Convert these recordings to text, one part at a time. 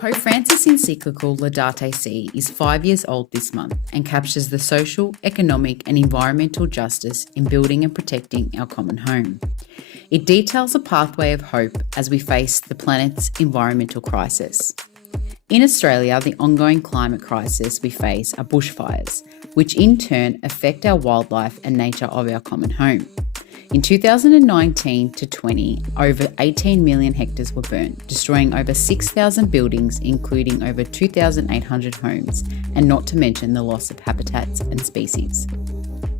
Pope Francis' encyclical Laudato Si is 5 years old this month and captures the social, economic and environmental justice in building and protecting our common home. It details a pathway of hope as we face the planet's environmental crisis. In Australia, the ongoing climate crisis we face are bushfires, which in turn affect our wildlife and nature of our common home. In 2019 to 20, over 18 million hectares were burnt, destroying over 6,000 buildings, including over 2,800 homes, and not to mention the loss of habitats and species.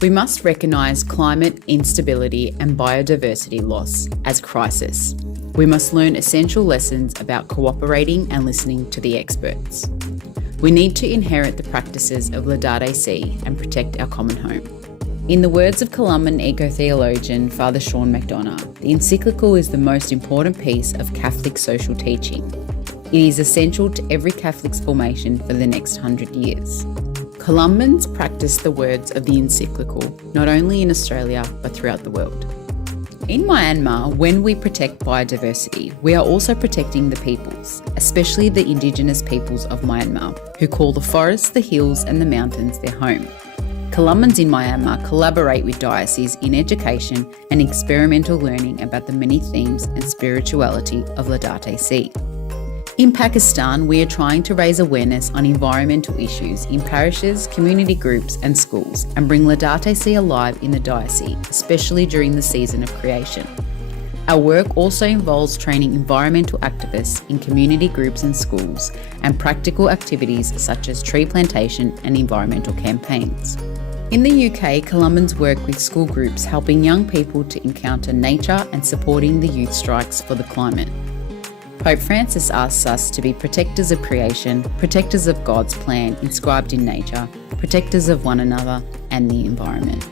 We must recognise climate instability and biodiversity loss as crisis. We must learn essential lessons about cooperating and listening to the experts. We need to inherit the practices of Laudato Si and protect our common home. In the words of Columban eco-theologian Father Sean McDonough, the encyclical is the most important piece of Catholic social teaching. It is essential to every Catholic's formation for the next 100 years. Columbans practiced the words of the encyclical, not only in Australia, but throughout the world. In Myanmar, when we protect biodiversity, we are also protecting the peoples, especially the indigenous peoples of Myanmar, who call the forests, the hills and the mountains their home. Columbans in Myanmar collaborate with dioceses in education and experimental learning about the many themes and spirituality of Laudato Si. In Pakistan, we are trying to raise awareness on environmental issues in parishes, community groups and schools and bring Laudato Si alive in the diocese, especially during the season of creation. Our work also involves training environmental activists in community groups and schools and practical activities such as tree plantation and environmental campaigns. In the UK, Columbans work with school groups helping young people to encounter nature and supporting the youth strikes for the climate. Pope Francis asks us to be protectors of creation, protectors of God's plan inscribed in nature, protectors of one another and the environment.